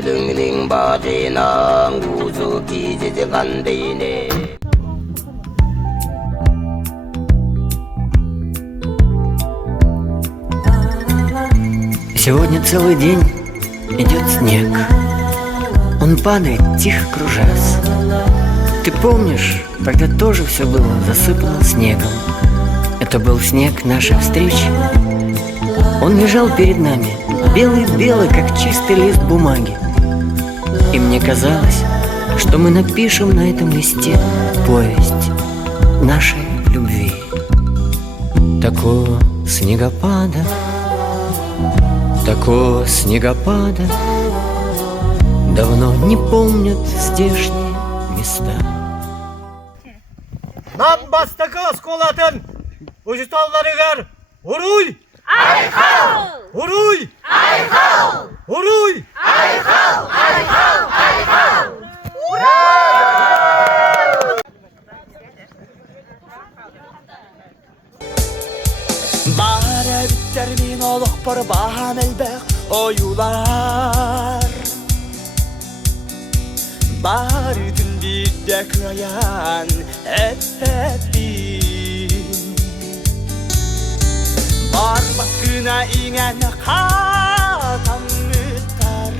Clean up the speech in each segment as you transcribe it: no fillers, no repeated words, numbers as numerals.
릉링 바지나 우수기 지직한데이네. Сегодня целый день идет снег. Он падает, тихо кружась. Ты помнишь, тогда тоже все было засыпано снегом. Это был снег нашей встречи. Он лежал перед нами, белый-белый, как чистый лист бумаги. И мне казалось, что мы напишем на этом листе повесть нашей любви. Такого снегопада давно не помнят здешние места. Нам бастакы осколатын ұжыталларығар ұруй! Айқал! Ұруй! Айқал! Ұруй! Айқал! Айқал! Айқал! Бары биттер мин олық бір бағам әлбәқ ойулар Бары түн бітті көян әппәппин Бар баққына иңәні қатам мүттар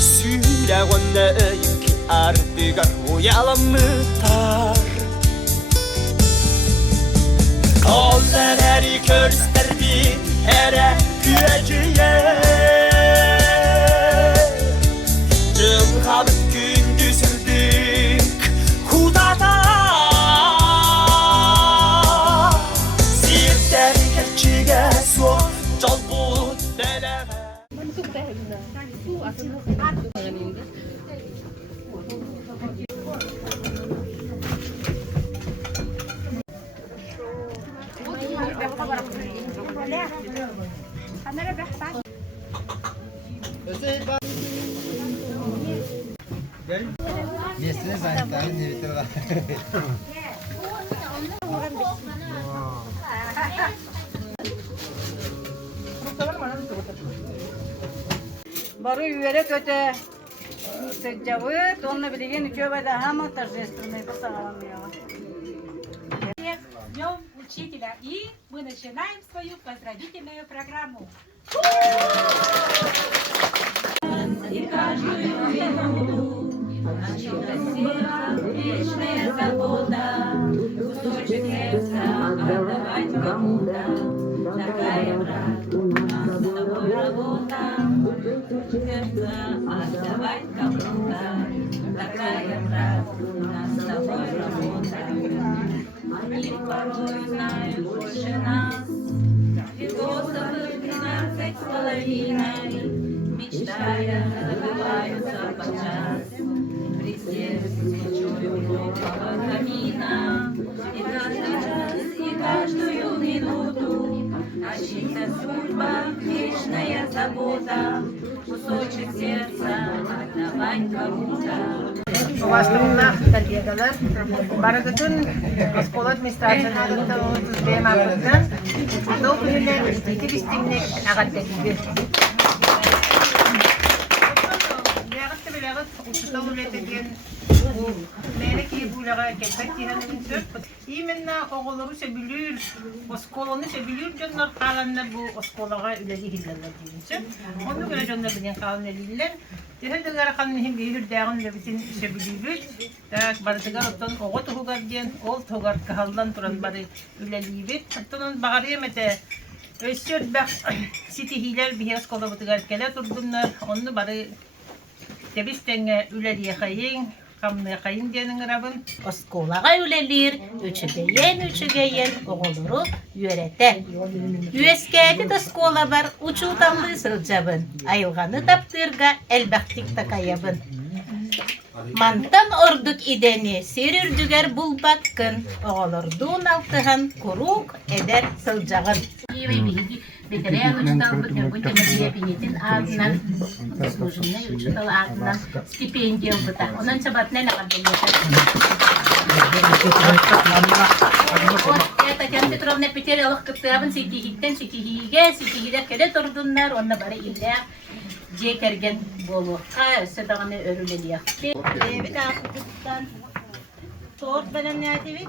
Сүйлә ғонды үйінкі артығар ұялам мүттар Kollar her i körster bin ere güveciye Cım kabıt gündüzürdük hudada Sirter gerçeğe su Çal bu deleğe Mesele zannetler ne bitirler. Бару юре көте сыджавы, тонны билеген үчөбе да хама торжественный посагаламыяла. Днем учителя, и мы начинаем свою поздравительную программу. И каждую минуту начало сердца вечная забота, кусочек сердца отдавать кому-то. Такая, брат, у нас с тобой работа, сердца отдавать кому-то. Такая, брат, у нас с тобой работа. Они порой знают больше нас, философы 13,5. Мечтая, забываются подчас при сердце чую глухого камина. И каждый час, и каждую минуту ощутится судьба, вечная забота, кусочек сердца отдавать кому-то. Başlığında terbiyeler, barakatın Askola Administrasyonlarında 35 Mart'tan Uçurda gününe istihdar istimlik ağırlıklı. Yağıttı bir yağıt Uçurda üretediğin bu neyre bulağa kelbek diyenin söz. İmenna oğulları sebilir, Askola'nı sebilir canlar kalanlar bu Askola'ya üleri hillerler diyince. Onu göre canlar bilen kalan eliler. Tehel garakan hem bir dağın lebitin sebiliyor. Tak barıtıgar otun oğut hugar diyen oğut hugar kahaldan turan barı üleliyip. Tunun bağırıya mete ösür bak siti hiler bir Askola butıgar kele turdunlar. Onu barı tebistenge üleliye kayın. Kamnaya kayın diyenin rabın. Askolağa ülelir, üçügeyen oğulları yöreter. Üeskedi de askola var, uçutamlı sılcabın. Ayılganı taptırga elbaktik takayabın. Mantan orduk ideni, sürürdüger bulbakkın. Oğulurdun altıhan kuruk eder sılcağın. Bitireyen uçutal bütün medeniyetin ardından служебный uçutal ardından stipendiya buta. Onun sebebine ne kadar yeter? Татьяна Петровна Петерялых кыптабын сетихиттен сетихиге келе турдуннар, онна бары илле жекерген болуққа өсі дағаны өрүлелияқты. Лебит ақыттан торт білін нәтебет.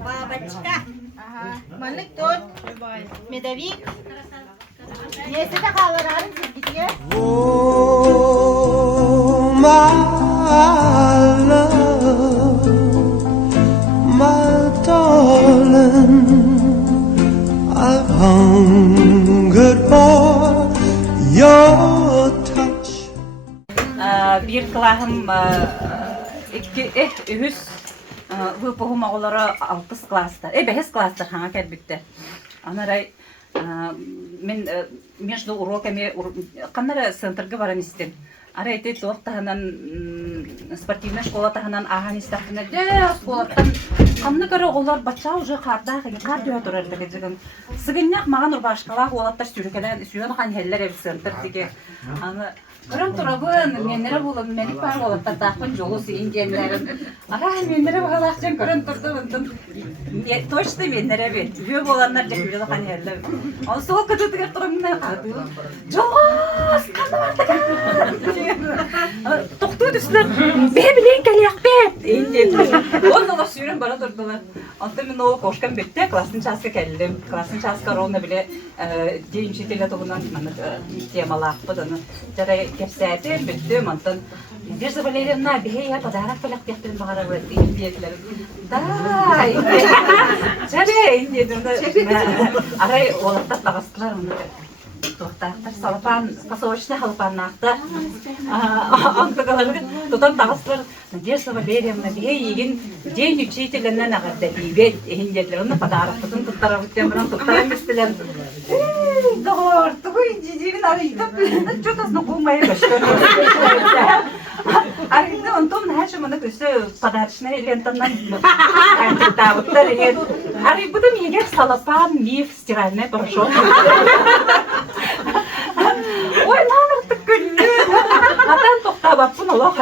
Бабочка. Мalik торт. Медовик. Несі де қалырарын сізгітіге? Oh, my love, my darling, I've hungered for your touch. Bir klahım ühüs выпугум оголары 6 класстар, 5 класстар хана келбитте. Анарай мен между уроками каннара центрга баран истем. Арайты тохтаһынан спортивная школа таһынан ахан истахна де школаттан камны көрө оголор бача уже карда кардио турар деген. Сыгыннак маган урбашкала олаттар сүрүкелен сүйөн хан хеллер центр диге. Аны Көрөн турабын, меннере болын, меник бар олаттар тақпын жолу сейін денлерін. Ара, меннере бағалақчан көрін тұрды, точно меннере бет. Үйе боланлар жек үйелі қан ерлі. Ол сол күтітігер тұрымына қады. Жолас, қанды барды. Тоқты өтісілер, бе-білейін кәлияқ бет. Eyін деді. Он олар сүйрен бара тұрдылар. Онты мен ол қошқан бетте классын часка кәлдім. Классын часка ровна біле дейін шетелі тұғынан темалақпыдыны. Жарай кепсәтен биттем антан Надежда Валерьевна бейя подарок палак тектен багара бет индиетлер. Да. Жарай индиетлер. Арай олатта тагыстылар уну. Тохтактар салапан, пасовочный халпаннакта. Антагалар тотан тагыстылар. Надежда Валерьевна бейя еген день учительленен агарды бейбет индиетлер. Уну подарокпытын туттарабыттен буран туттараместилер. Дор, такой дивин арыйтып, что-то знакомое башкар. Арыйты онтом нәші мұны көсі подарочный лентаннан кандидаттар еген. Арый бұдым егер салапан, миф, стиральный порошок. Ой, нағыртық күлі. Атан тоқтабаппын олақ.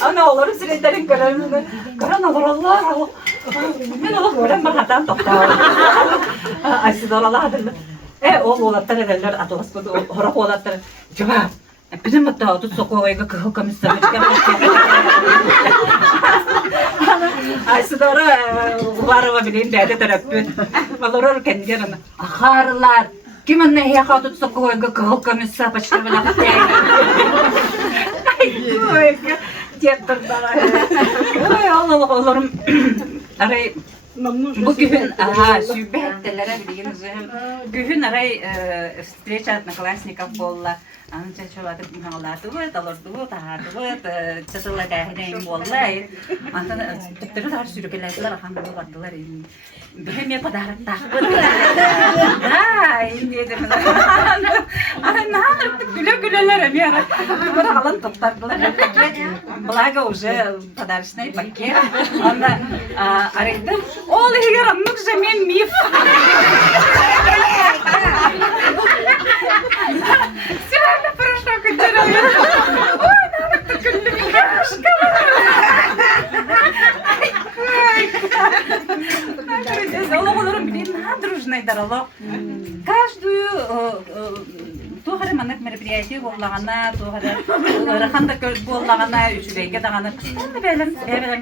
Ана оларым сіреттерін көрімді. Көрін олар Аллах. Мен олақ көрім бір атан тоқтабаппын. Айсыз оралақ адырлы. Ол олаттар әрелер атылас бұды, орақ олаттар. Жаба, bizim hatta tut sokoğayga kıhıl komisyonu çıkarmıştı. Aysidora varıva bileyim dede tarafı. Valoror kendilerine. Akarlar. Kimin ne hiyaka tut sokoğayga kıhıl komisyonu başka bana katıyayım. Ay koyga. Tiyatırlar. Ay Allah olurum. Aray. Bugün sübhettelere bildiğiniz bugün aray встреча одноклассников была. Анча чолады маңлатыбы, талырдыбы, тағардыбы, часылы кәхінейін болла. Антан түптірі тағар сүрікеләділер, ақан болардылар. Бігеме подарық тақпы. Да, дедім. Ана нағыр күлі-күлілер әме ара. Бір қалан топтардылар. Благо уже подарочный пакет. Анда арайдым. Ол егер аннық жәмен миф. Стиральный порошок отдираю. Ой, надо такой микашка. Олоғыларым білейін, дружный даралог. Каждую туғары манық мероприятие болағана, туғары раханда болағана, үшірейге дағаны күстенді бәлін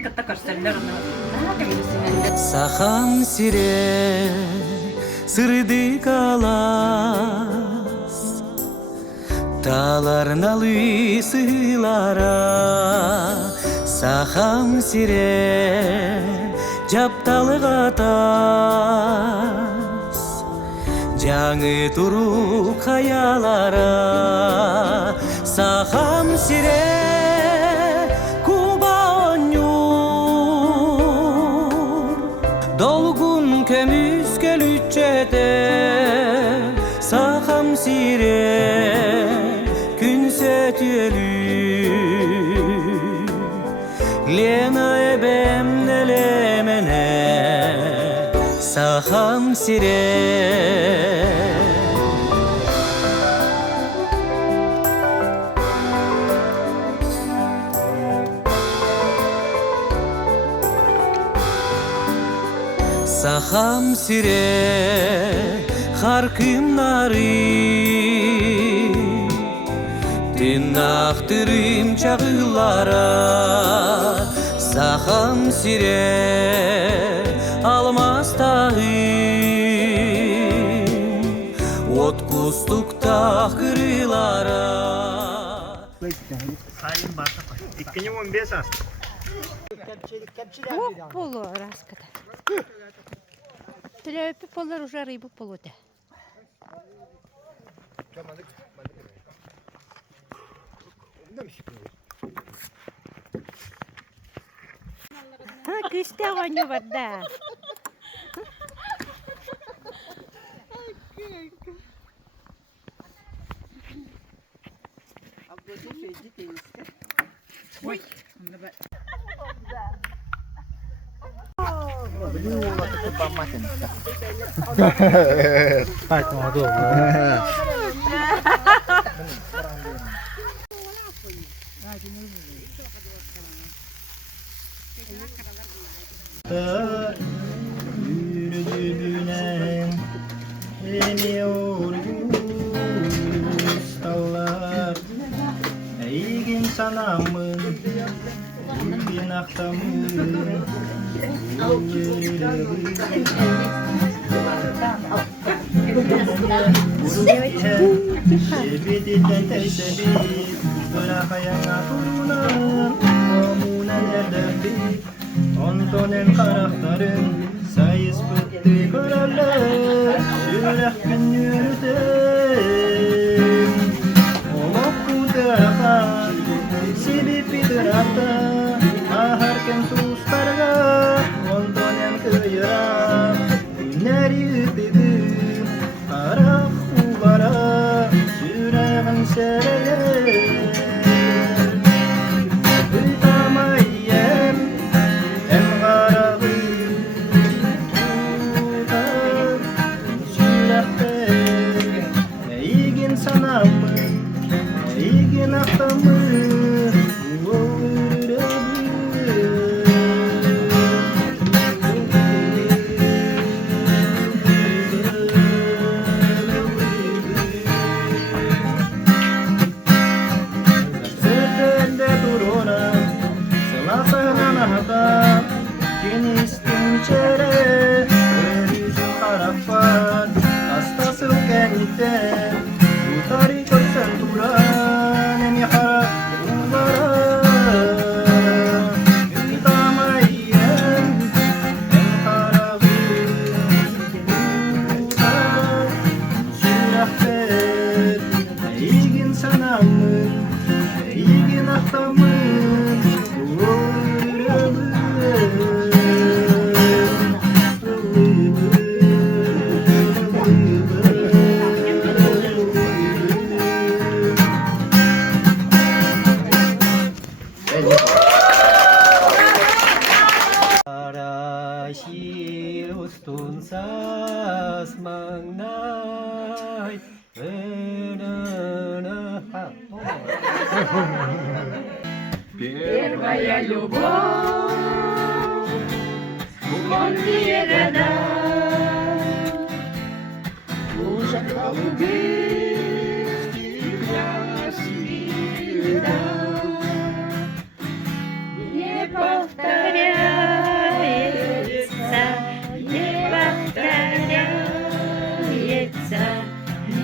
күтті көрсерлер. Сахан сире сырды калас Таларналы сылара Сахам сире жапталыға тас Жаңы тұру қаялара Сахам сире Dolgun kömüz gölüçede Saham sire gün sötülü Seni ebem nelemene Saham sire Saham sire harkımları Dinnahtırım çağılara Saham sire almaz tağım Ot kustukta kırılara Sayın Bartak. 2015 as. Ох, полу раската. Трепи полу уже рыбу полуте. Ha, küste oynuyor da. Bak oldu. Yürüdüğüne iniyor dallar Ey gün sanamın Bugün akşamın Sebididen teşebit Bırakayana turunan Komuna nerede Ontonen karakterin sayıs pıttı kırarlar Sürehken yürüdüm Olok kudaka Sibip bidrahta Aharken sustarga Ontonen kıyıra Günleri öpüdüm Karak ulara Süreğin sereyer Utamayem En karalı Sürekte İgin sanamın İgin aktamın Sırtında duruna Sılasına nahta Kinistim içeri Yüzün karafat Hastası kenitten Utari koysan duran Emi harap ulara Yutamayem En karağı Ular Sürahter İgin sanamın İgin ahtamın Araşi ustun sas mangnay Первая любовь он верена, уже голубых тебя свита. Не повторяется, не повторяется,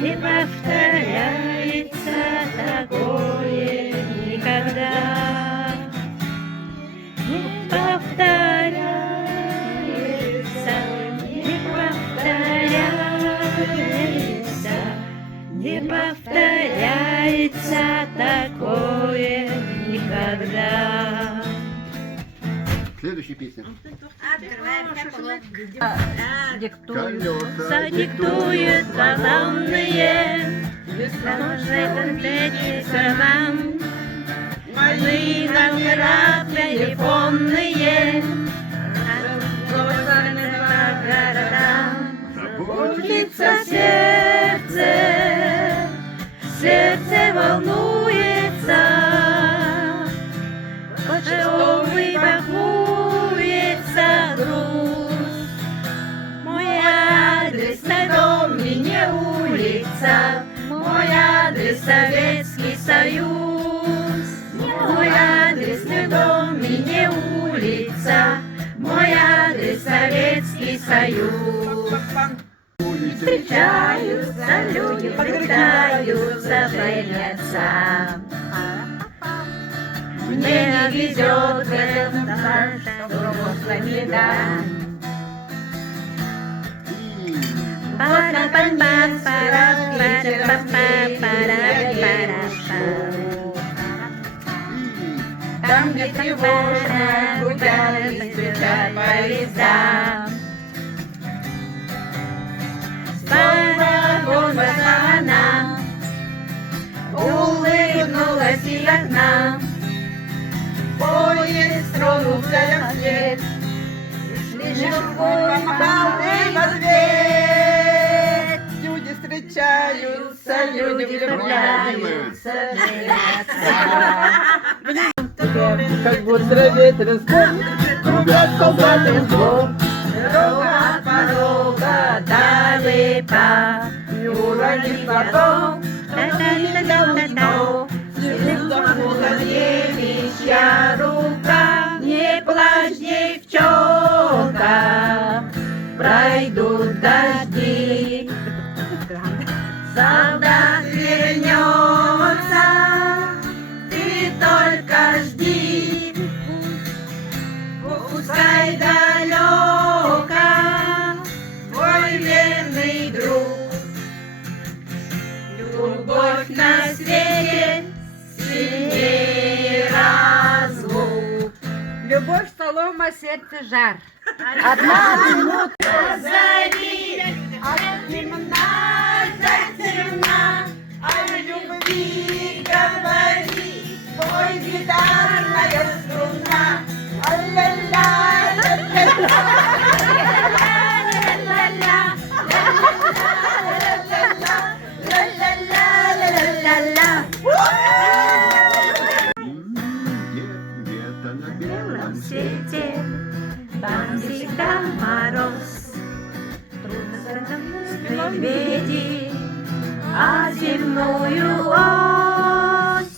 не повторяется такое никогда. Не повторяется, не повторяется, не повторяется такое никогда. Следующая песня. Задиктует главные, сложные конкретика вам. Мои номера телефонные разбросаны по городам. Заботится сердце, сердце волнуется, почтовый пакуется груз. Мой адрес на доме не улица, мой адрес Советский Союз. Мой адрес на доме не улица, мой адрес Советский Союз. Встречаются люди, пытаются жениться. Мне не везет в этом так, что просто не дам. Там, где тревожно гуляют, стучат поезда. Вагон вошла она, улыбнулась из окна. Поезд тронулся вслед, лишь помахал в ответ. Люди встречаются, люди влюбляются, Как будто ветер сгонит, кружат солдаты взвод. дорога от порога далека, и уронив потом, давно, вздохнула девичья рука. Не плачь, девчонка, пройдут дожди, солдат вернется, ты только жди. Пускай далеко твой верный друг, любовь на свете сильнее разлук. Любовь столом, а сердце жар. Одна минута зари, от темна до темна, о любви говори, твой гитарная струна. Где-то на белом свете, там всегда мороз, медведи, а земную ось.